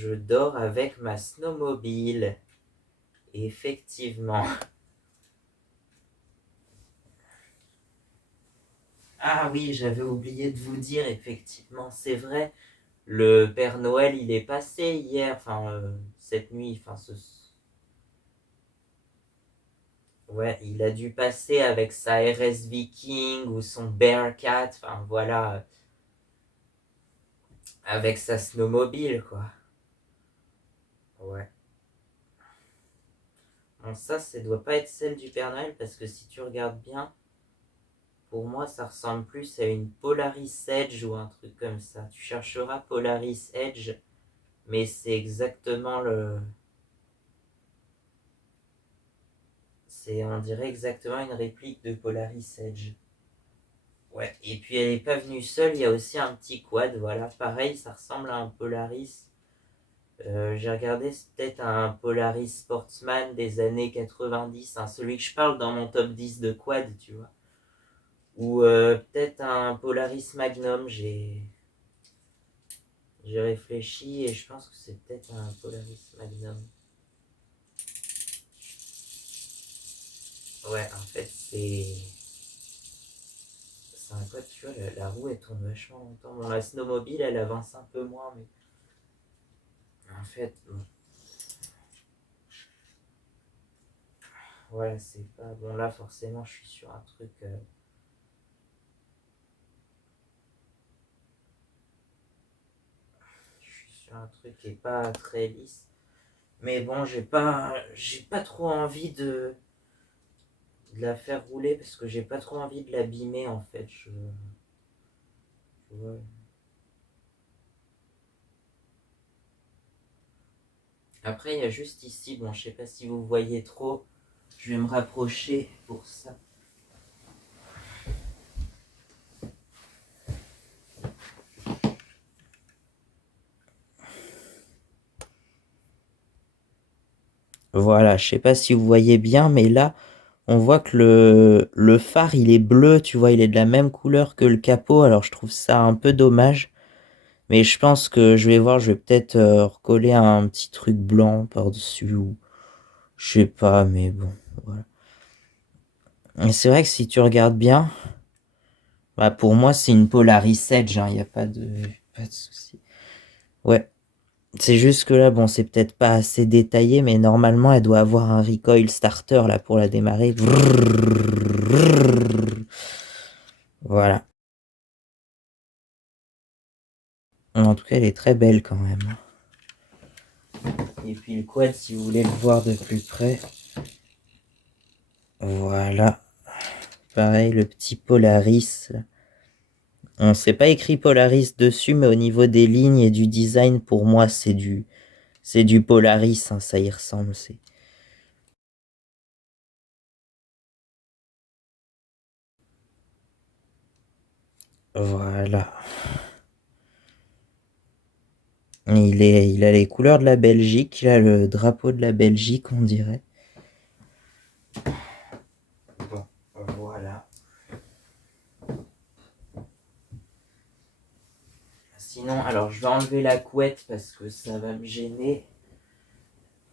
je dors avec ma snowmobile. Effectivement. Ah oui, j'avais oublié de vous dire, effectivement, c'est vrai. Le Père Noël, il est passé hier, cette nuit, ouais, il a dû passer avec sa RS Viking ou son Bearcat, enfin voilà, avec sa snowmobile, quoi. Ouais. Bon, ça doit pas être celle du Père Noël, parce que si tu regardes bien, pour moi, ça ressemble plus à une Polaris Edge ou un truc comme ça. Tu chercheras Polaris Edge, mais c'est exactement le... C'est, on dirait exactement une réplique de Polaris Edge. Ouais, et puis elle est pas venue seule, il y a aussi un petit quad, voilà. Pareil, ça ressemble à un Polaris. J'ai regardé, c'est peut-être un Polaris Sportsman des années 90, hein, celui que je parle dans mon top 10 de quad, tu vois. Ou peut-être un Polaris Magnum, j'ai réfléchi et je pense que c'est peut-être un Polaris Magnum. Ouais, en fait, c'est un quad, tu vois, la roue elle tourne vachement longtemps. Bon, la snowmobile elle avance un peu moins, mais en fait, bon, voilà, c'est pas. Bon, là, forcément, je suis sur un truc. Je suis sur un truc qui est pas très lisse. Mais bon, j'ai pas trop envie de la faire rouler parce que j'ai pas trop envie de l'abîmer en fait. Ouais. Après, il y a juste ici, bon, je sais pas si vous voyez trop. Je vais me rapprocher pour ça. Voilà, je sais pas si vous voyez bien, mais là, on voit que le phare, il est bleu, tu vois, il est de la même couleur que le capot. Alors, je trouve ça un peu dommage. Mais je pense que je vais voir, je vais peut-être recoller un petit truc blanc par-dessus ou je sais pas, mais bon, voilà. Et c'est vrai que si tu regardes bien, bah pour moi c'est une Polaris Edge, il n'y a pas de souci. Ouais, c'est juste que là, bon, c'est peut-être pas assez détaillé, mais normalement elle doit avoir un recoil starter là pour la démarrer. Voilà. En tout cas, elle est très belle quand même. Et puis le quad, si vous voulez le voir de plus près, voilà. Pareil, le petit Polaris. On s'est pas écrit Polaris dessus, mais au niveau des lignes et du design, pour moi, c'est du Polaris, hein, ça y ressemble. Voilà. Il a les couleurs de la Belgique, il a le drapeau de la Belgique, on dirait. Bon, voilà. Sinon, alors je vais enlever la couette parce que ça va me gêner.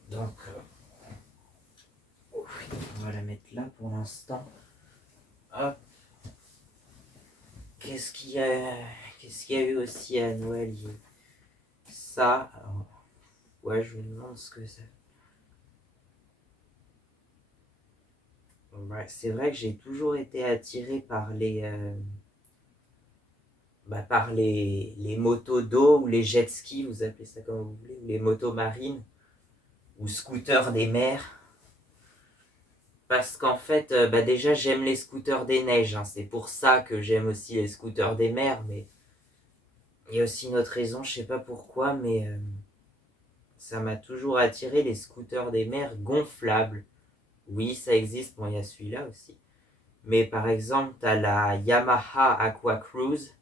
Donc, on va la mettre là pour l'instant. Hop. Qu'est-ce qu'il y a, qu'est-ce qu'il y a eu aussi à Noël? Ça, alors, ouais, je me demande ce que c'est. Ouais, c'est vrai que j'ai toujours été attiré par les motos d'eau ou les jet skis, vous appelez ça comme vous voulez, ou les motos marines ou scooters des mers. Parce qu'en fait, déjà j'aime les scooters des neiges, hein. C'est pour ça que j'aime aussi les scooters des mers, mais il y a aussi une autre raison, je sais pas pourquoi, mais ça m'a toujours attiré les scooters des mers gonflables. Oui, ça existe, bon, il y a celui-là aussi. Mais par exemple, tu as la Yamaha Aqua Cruise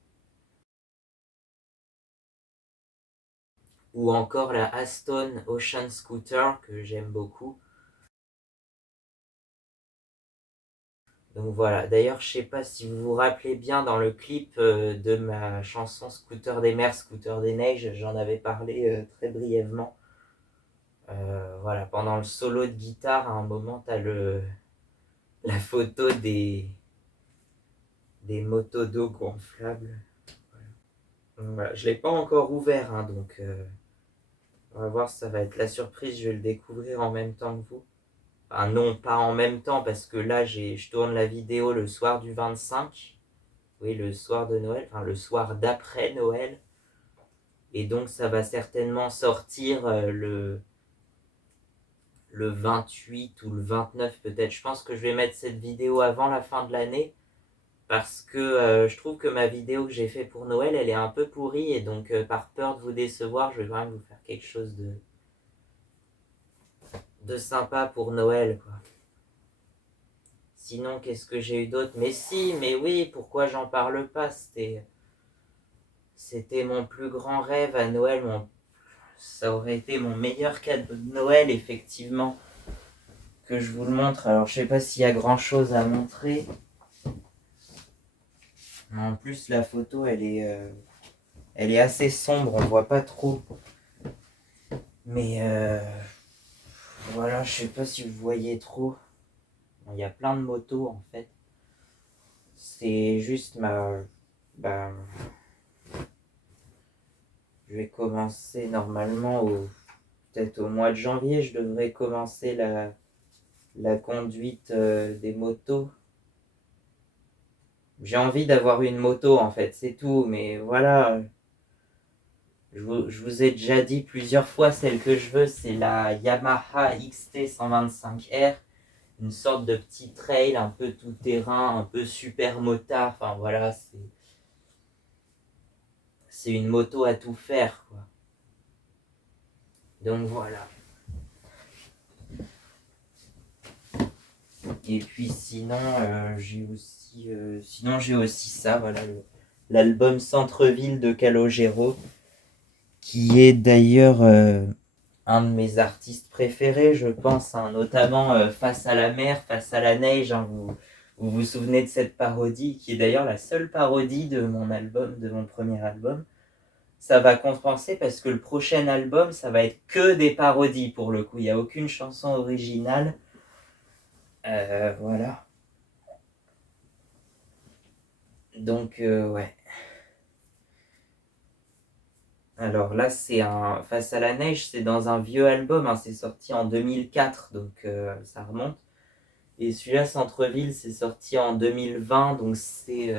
ou encore la Aston Ocean Scooter que j'aime beaucoup. Donc voilà, d'ailleurs je sais pas si vous vous rappelez bien dans le clip de ma chanson Scooter des mers, Scooter des neiges, j'en avais parlé très brièvement. Voilà, pendant le solo de guitare, à un moment, t'as la photo des motos d'eau gonflables. Donc voilà, je l'ai pas encore ouvert, hein, donc on va voir, ça va être la surprise, je vais le découvrir en même temps que vous. Enfin non, pas en même temps, parce que là, je tourne la vidéo le soir du 25. Oui, le soir de Noël, enfin le soir d'après Noël. Et donc ça va certainement sortir le 28 ou le 29 peut-être. Je pense que je vais mettre cette vidéo avant la fin de l'année parce que je trouve que ma vidéo que j'ai fait pour Noël, elle est un peu pourrie et donc par peur de vous décevoir, je vais quand même vous faire quelque chose de sympa pour Noël, quoi. Sinon, qu'est-ce que j'ai eu d'autre? Mais si, mais oui, pourquoi j'en parle pas? C'était mon plus grand rêve à Noël, ça aurait été mon meilleur cadeau de Noël, effectivement, que je vous le montre. Alors, je sais pas s'il y a grand chose à montrer. Mais en plus, la photo, elle est assez sombre, on voit pas trop. Mais voilà, je sais pas si vous voyez trop. Il y a plein de motos en fait. C'est juste bah, je vais commencer normalement peut-être au mois de janvier. Je devrais commencer la conduite des motos. J'ai envie d'avoir une moto en fait, c'est tout. Mais voilà, je vous ai déjà dit plusieurs fois, celle que je veux, c'est la Yamaha XT125R. Une sorte de petit trail un peu tout terrain, un peu super motard. Enfin voilà, c'est une moto à tout faire, quoi. Donc voilà. Et puis sinon, j'ai aussi ça, voilà, l'album Centre-ville de Calogero, qui est d'ailleurs un de mes artistes préférés, je pense, hein, notamment Face à la mer, Face à la neige. Hein, vous vous souvenez de cette parodie, qui est d'ailleurs la seule parodie de mon album, de mon premier album. Ça va compenser parce que le prochain album, ça va être que des parodies pour le coup. Il n'y a aucune chanson originale. Voilà. Donc, ouais. Alors là, c'est un Face à la neige, c'est dans un vieux album, hein, c'est sorti en 2004, donc ça remonte. Et celui-là, Centre-ville, c'est sorti en 2020, donc je sais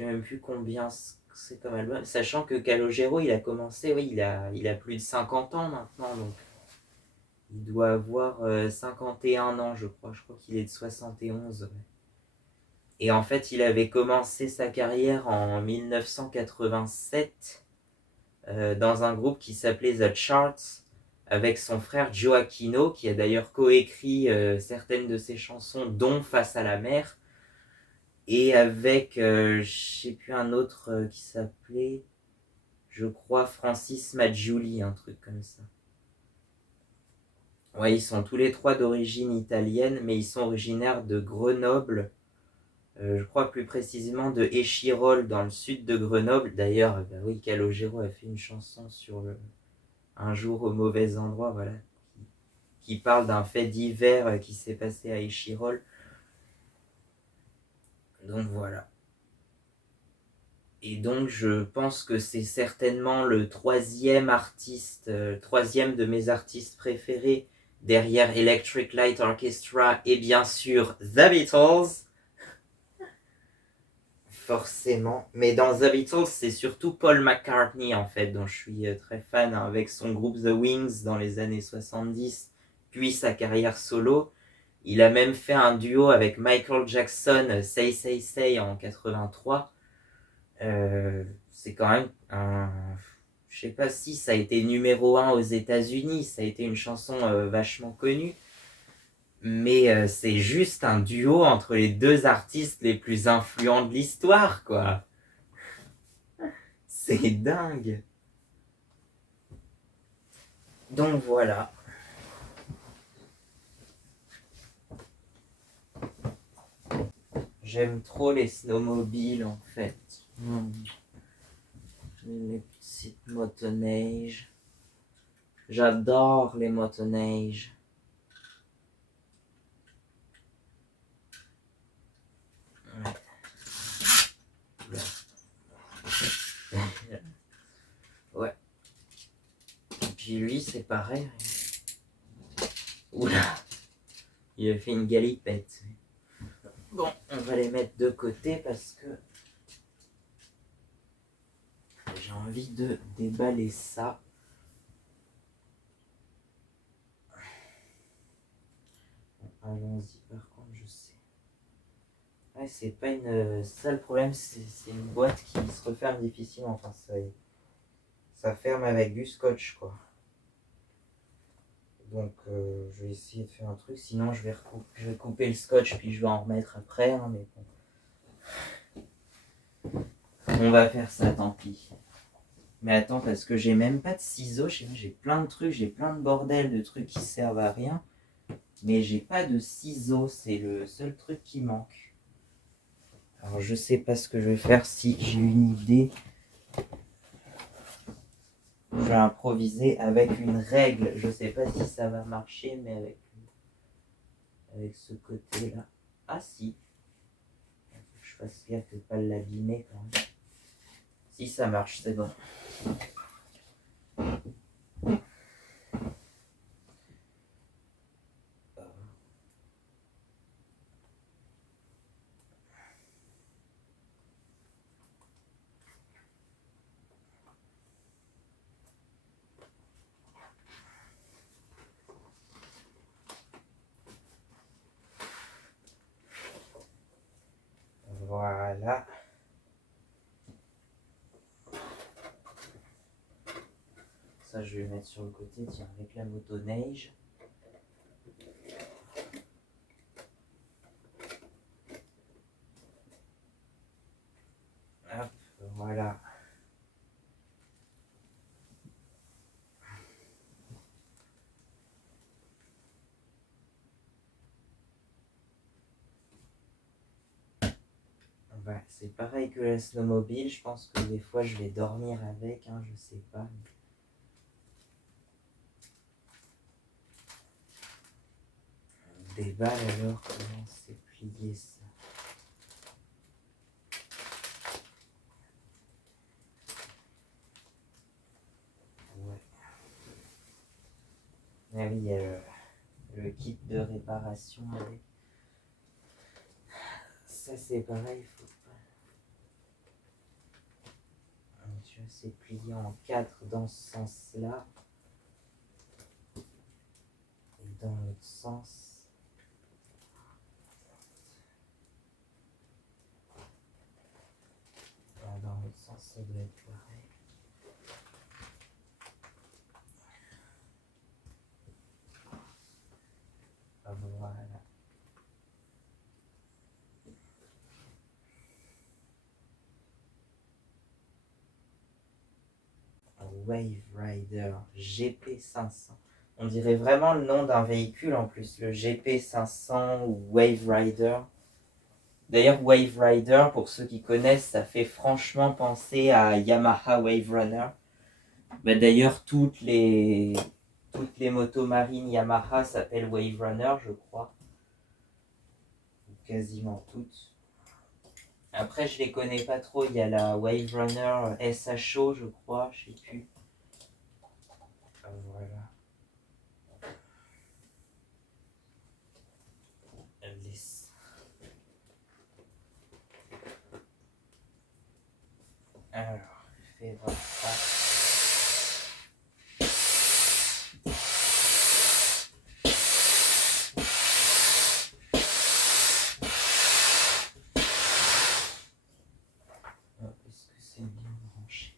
même plus combien c'est comme album. Sachant que Calogero, il a commencé, oui, il a plus de 50 ans maintenant, donc il doit avoir 51 ans, je crois. Je crois qu'il est de 71. Ouais. Et en fait, il avait commencé sa carrière en 1987 dans un groupe qui s'appelait The Charts avec son frère Gioacchino, qui a d'ailleurs coécrit certaines de ses chansons, dont Face à la mer, et avec, je sais plus, un autre qui s'appelait, je crois, Francis Maggiuli, un truc comme ça. Ouais, ils sont tous les trois d'origine italienne, mais ils sont originaires de Grenoble, je crois plus précisément de Échirolles, dans le sud de Grenoble. D'ailleurs, bah oui, Calogero a fait une chanson sur Un jour au mauvais endroit, voilà, qui parle d'un fait divers qui s'est passé à Échirolles. Donc voilà. Et donc je pense que c'est certainement le troisième de mes artistes préférés, derrière Electric Light Orchestra et bien sûr The Beatles. Forcément. Mais dans The Beatles, c'est surtout Paul McCartney, en fait, dont je suis très fan, hein, avec son groupe The Wings dans les années 70, puis sa carrière solo. Il a même fait un duo avec Michael Jackson, Say Say Say, en 83. C'est quand même un... Je sais pas si ça a été numéro 1 aux États-Unis, ça a été une chanson vachement connue, mais c'est juste un duo entre les deux artistes les plus influents de l'histoire, quoi. C'est dingue. Donc voilà. J'aime trop les snowmobiles en fait. Les petites motoneiges. J'adore les motoneiges. Ouais. Et puis lui, c'est pareil. Oula, il a fait une galipette. Bon, on va les mettre de côté parce que j'ai envie de déballer ça. Allons-y, par contre, je sais. Ouais, c'est pas une. Ça, le problème, c'est une boîte qui se referme difficilement. Enfin, ça ferme avec du scotch, quoi. Donc, je vais essayer de faire un truc. Sinon, je vais couper le scotch, puis je vais en remettre après. Hein, mais bon. On va faire ça, tant pis. Mais attends, parce que j'ai même pas de ciseaux. J'ai plein de trucs, j'ai plein de bordel de trucs qui servent à rien. Mais j'ai pas de ciseaux, c'est le seul truc qui manque. Alors je sais pas ce que je vais faire, si j'ai une idée. Je vais improviser avec une règle. Je sais pas si ça va marcher, mais avec ce côté-là. Ah si. Il faut que je fasse gaffe de pas l'abîmer quand même. Si ça marche, c'est bon. Voilà. Ça, je vais le mettre sur le côté, tiens, avec la motoneige. Hop, voilà. Ouais, c'est pareil que la snowmobile. Je pense que des fois, je vais dormir avec, hein, je sais pas. Des balles alors, comment c'est plié ça? Ouais. Ah oui, il y a le kit de réparation avec. Ça c'est pareil, faut pas. Tu vois, c'est plié en 4 dans ce sens-là. Et dans l'autre sens. Dans l'autre sens, ça doit être pareil. Voilà. Wave Rider GP500. On dirait vraiment le nom d'un véhicule en plus, le GP500 ou Wave Rider. D'ailleurs, Wave Rider, pour ceux qui connaissent, ça fait franchement penser à Yamaha Wave Runner. Bah, d'ailleurs, toutes les motos marines Yamaha s'appellent Wave Runner, je crois. Quasiment toutes. Après, je les connais pas trop. Il y a la Wave Runner SHO, je crois, je sais plus. Voilà. Alors, fais voir ça. Est-ce que c'est bien branché?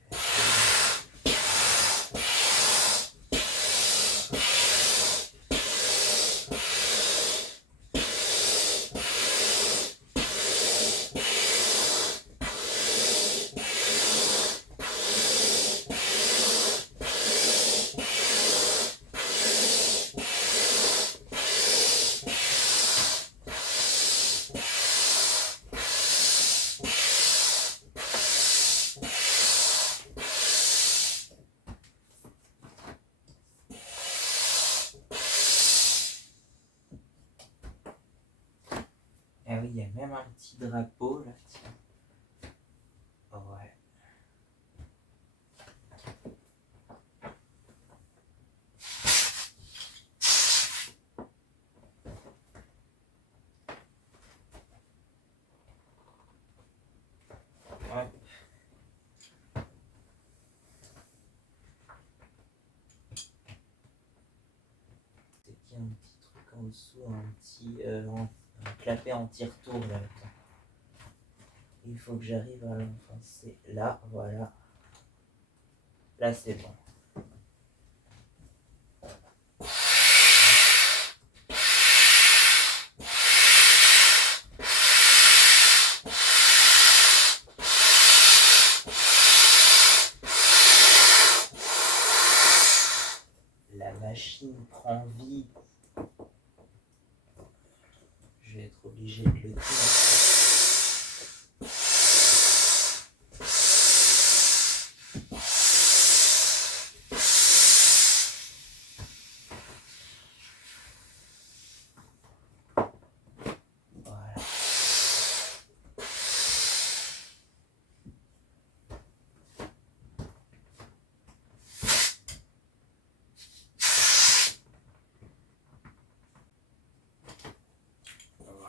oui, il y a même un petit drapeau là, tiens. Ouais. Ouais. C'est qu'il y a un petit truc en dessous, un clapet anti-retour là. Attends. Il faut que j'arrive à l'enfoncer. Là, voilà. Là, c'est bon. La machine prend vie. Je vais être obligé de le tirer. Voilà.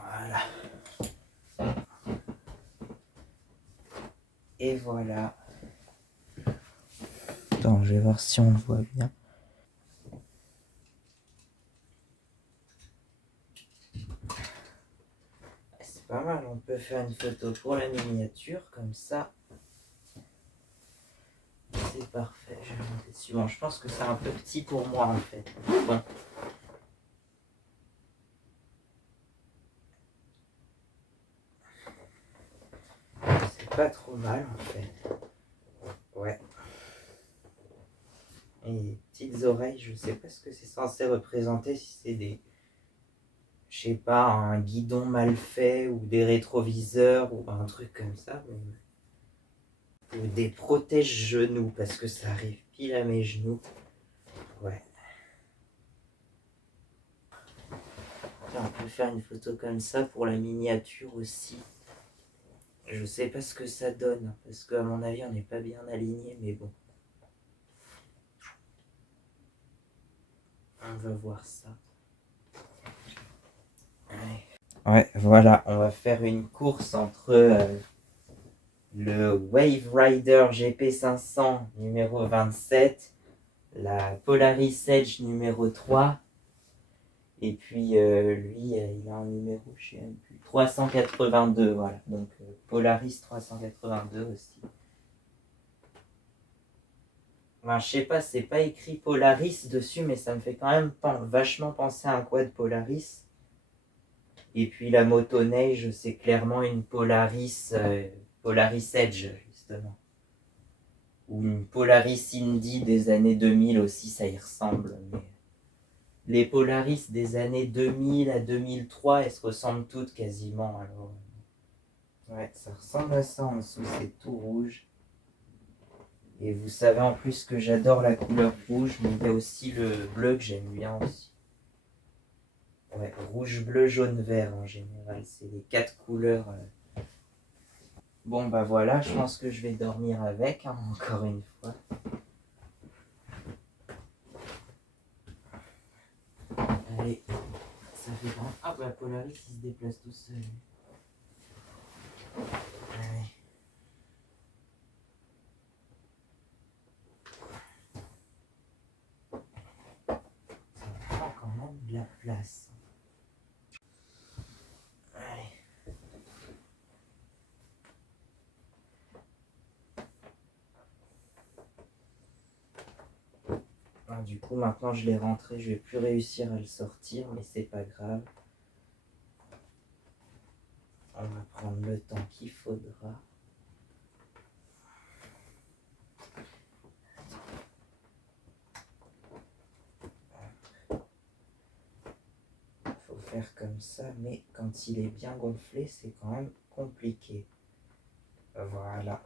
Voilà. Et voilà. Attends, je vais voir si on le voit bien. C'est pas mal, on peut faire une photo pour la miniature, comme ça. C'est parfait, je vais monter dessus. Bon, je pense que c'est un peu petit pour moi en fait. Bon. C'est pas trop mal en fait. Ouais. Et les petites oreilles, je sais pas ce que c'est censé représenter, si c'est des... Je sais pas, un guidon mal fait ou des rétroviseurs ou un truc comme ça. Ou des protège-genoux parce que ça arrive pile à mes genoux. Ouais. On peut faire une photo comme ça pour la miniature aussi. Je sais pas ce que ça donne, parce qu'à mon avis, on n'est pas bien aligné, mais bon. On va voir ça. Ouais, voilà, on va faire une course entre le Wave Rider GP500 numéro 27, la Polaris Edge numéro 3, et puis lui, il a un numéro, je sais même plus, 382, voilà. Donc Polaris 382 aussi. Ben, je sais pas, c'est pas écrit Polaris dessus, mais ça me fait quand même vachement penser à un quad Polaris. Et puis la motoneige, c'est clairement une Polaris, Polaris Edge, justement. Ou une Polaris Indy des années 2000 aussi, ça y ressemble. Mais les Polaris des années 2000 à 2003, elles se ressemblent toutes quasiment. Alors, ouais, ça ressemble à ça en dessous, c'est tout rouge. Et vous savez en plus que j'adore la couleur rouge, mais il y a aussi le bleu que j'aime bien aussi. Ouais, rouge, bleu, jaune, vert en général, c'est les 4 couleurs. Bon bah voilà, je pense que je vais dormir avec, hein, encore une fois. Allez, ça fait grand. Ah bah Polaris il se déplace tout seul. Allez. Ça prend quand même de la place. Allez. Ah, du coup maintenant je l'ai rentré, je vais plus réussir à le sortir, mais c'est pas grave. On va prendre le temps qu'il faudra. Faut faire comme ça, mais quand il est bien gonflé, c'est quand même compliqué. Voilà.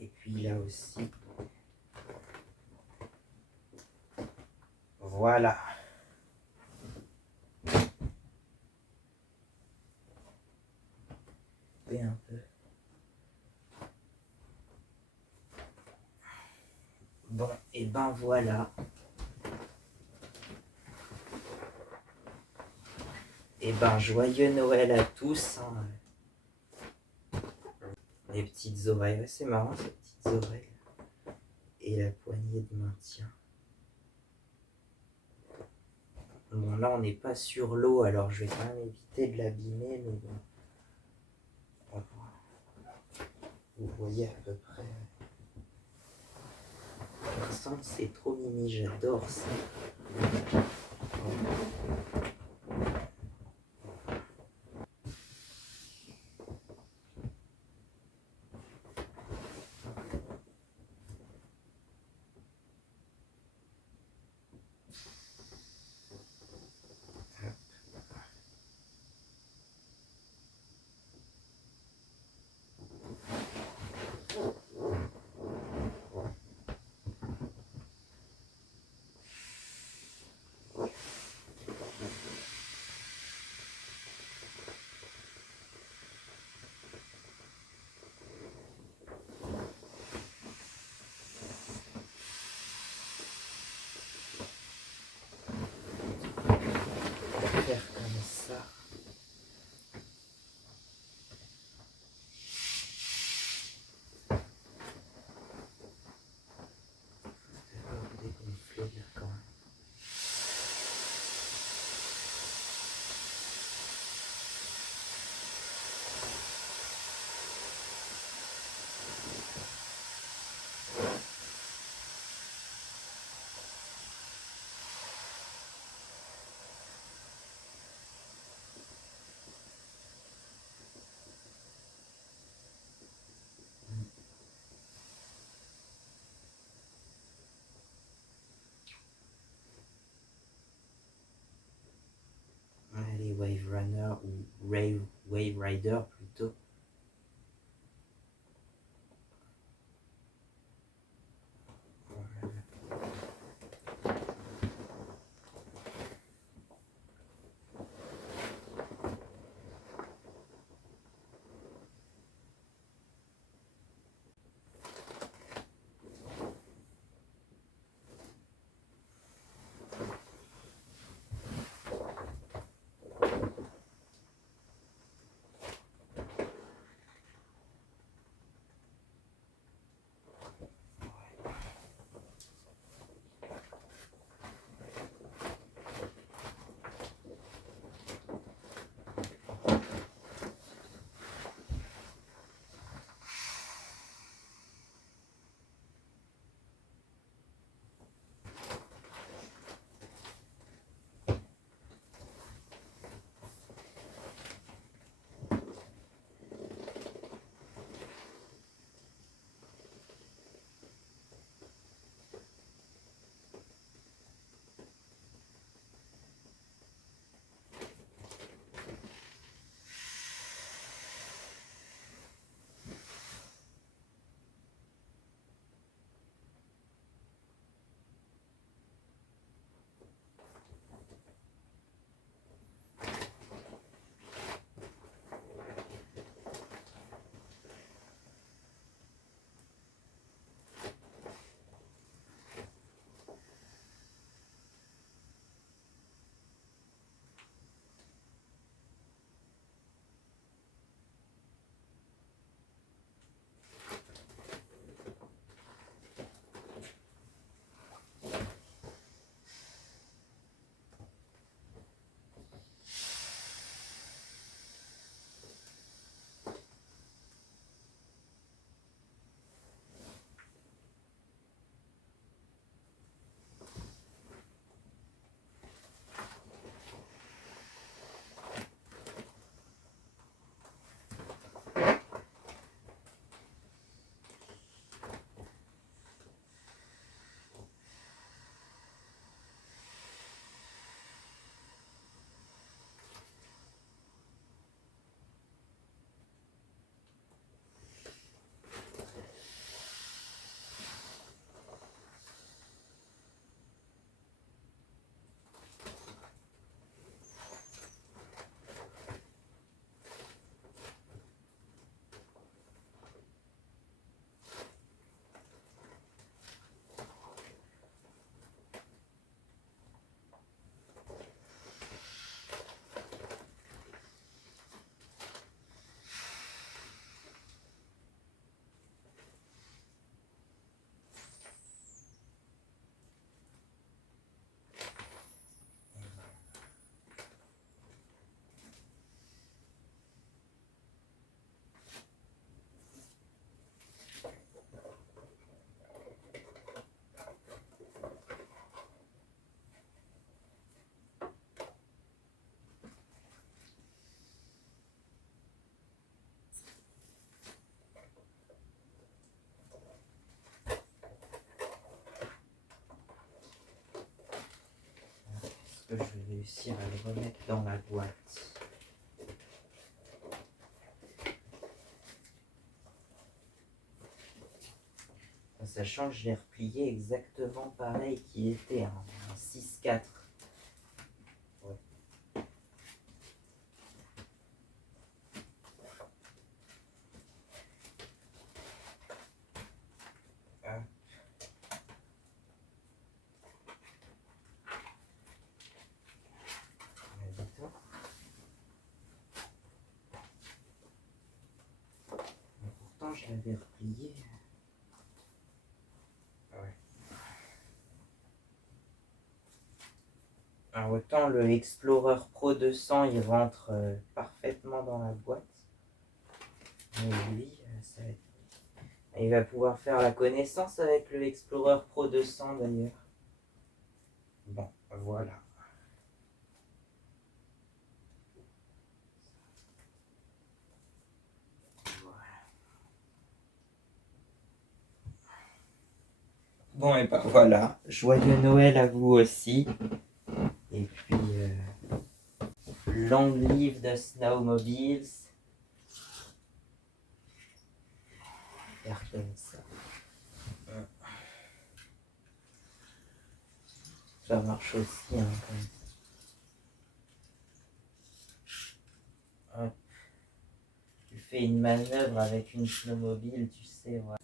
Et puis là aussi. Voilà. Et ben voilà. Et ben joyeux Noël à tous, hein. Les petites oreilles, ouais, c'est marrant ces petites oreilles. Et la poignée de maintien. Bon là on n'est pas sur l'eau, alors je vais quand même éviter de l'abîmer, mais bon. Vous voyez à peu près. Pour l'instant c'est trop mimi, j'adore ça. Faire comme ça. Dégonfler là quand même. Les Wave Runner ou Wave Rider plutôt. que je vais réussir à le remettre dans la boîte. Sachant que je l'ai replié exactement pareil qu'il était, un 6-4. Ouais. Ah. Mais pourtant je l'avais replié. Ouais. Alors autant le Explorer Pro 200 il rentre parfaitement dans la boîte. Mais lui, ça va être... Il va pouvoir faire la connaissance avec le Explorer Pro 200 d'ailleurs. Bon, voilà. Bon, et ben voilà. Joyeux Noël à vous aussi. Et puis, long live the snowmobiles. Faire comme ça. Ça marche aussi, hein, comme ça. Hop. Tu fais une manœuvre avec une snowmobile, tu sais, voilà.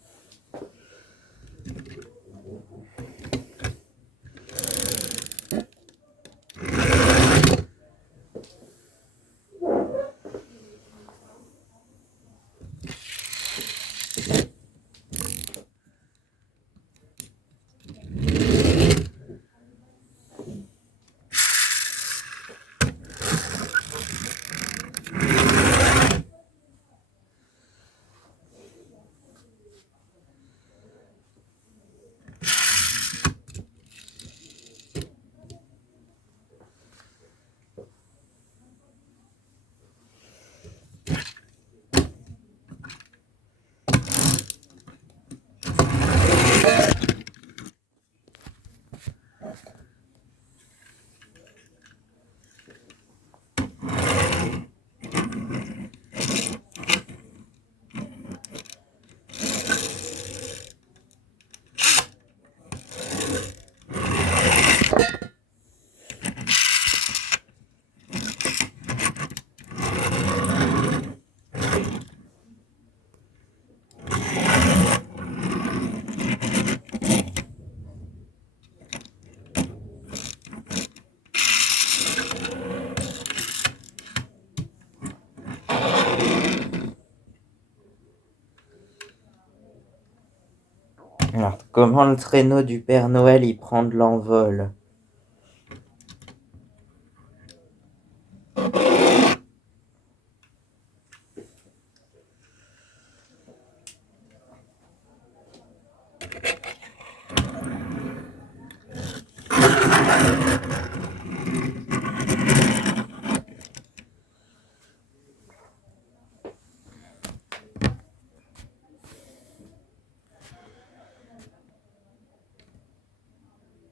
Alors, comment le traîneau du Père Noël il prend de l'envol?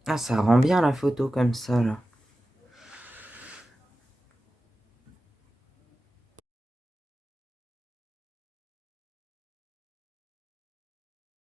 Ah, ça rend bien la photo comme ça, là.